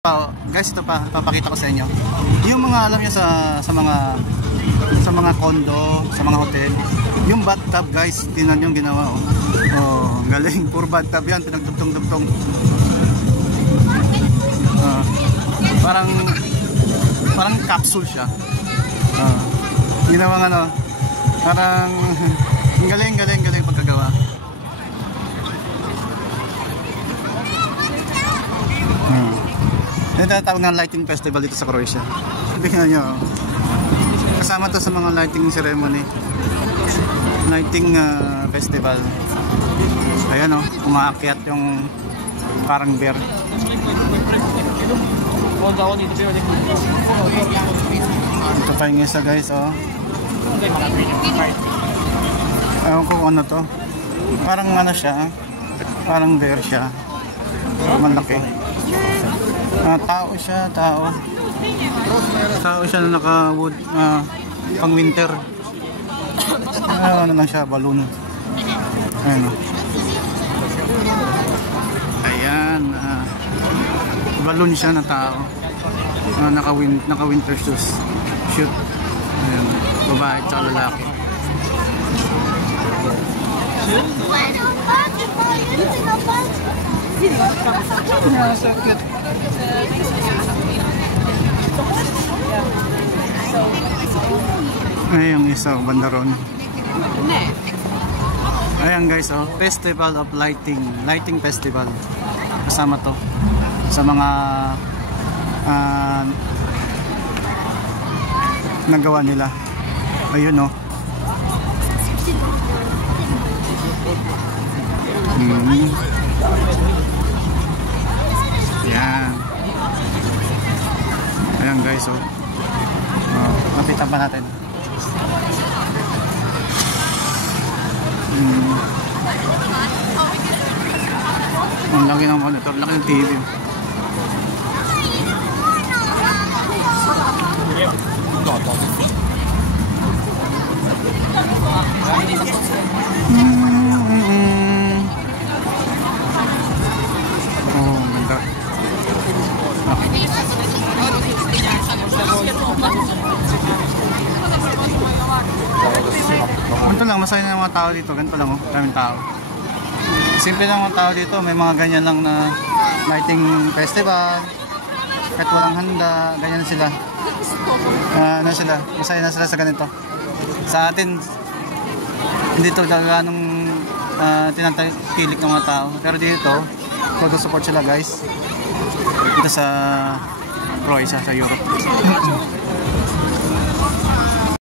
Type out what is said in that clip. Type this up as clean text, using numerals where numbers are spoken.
Guys, ito pa papakita ko sa inyo. Yung mga alam niyo sa mga condo, sa mga hotel, yung bathtub guys, tingnan yung ginawa oh. Oh, galing, puro bathtub yan, pinagdugtong-dugtong. Parang capsule siya. Ginawang ano, parang galing pagkagawa. Ito tawag ng lighting festival dito sa Croatia. Tingnan nyo. Kasama to sa mga lighting ceremony. Lighting festival. Ayan o, umaakyat yung parang bear. Ito pa yung isa guys o. Ewan ko ano to. Parang ano siya. Parang bear siya. Malaki. Tao siya na naka-wood pang winter. Ano lang siya, balloon. Ayan. Balloon siya na tao. Naka-winter shoes. Shoot. Ayan. Babae at lalaki. Ayan isa, bandaron. Ayan guys, oh, Festival of Lighting. Lighting Festival. Kasama to sa mga nagawa nila. Ayun oh. Yan. Ayan guys, oh. Mapitan pa natin. Ang laki ng monitor, laki ng TV. Ganito lang, masaya na mga tao dito. Ganito lang, oh, daming tao. Simple lang mga tao dito. May mga ganyan lang na lighting festival. Kahit walang handa, ganyan sila. Ano sila, masaya na sila sa ganito. Sa atin, hindi ito ganong tinatilik ng mga tao. Pero dito, photo support sila guys. Dito sa Croatia, sa Europe.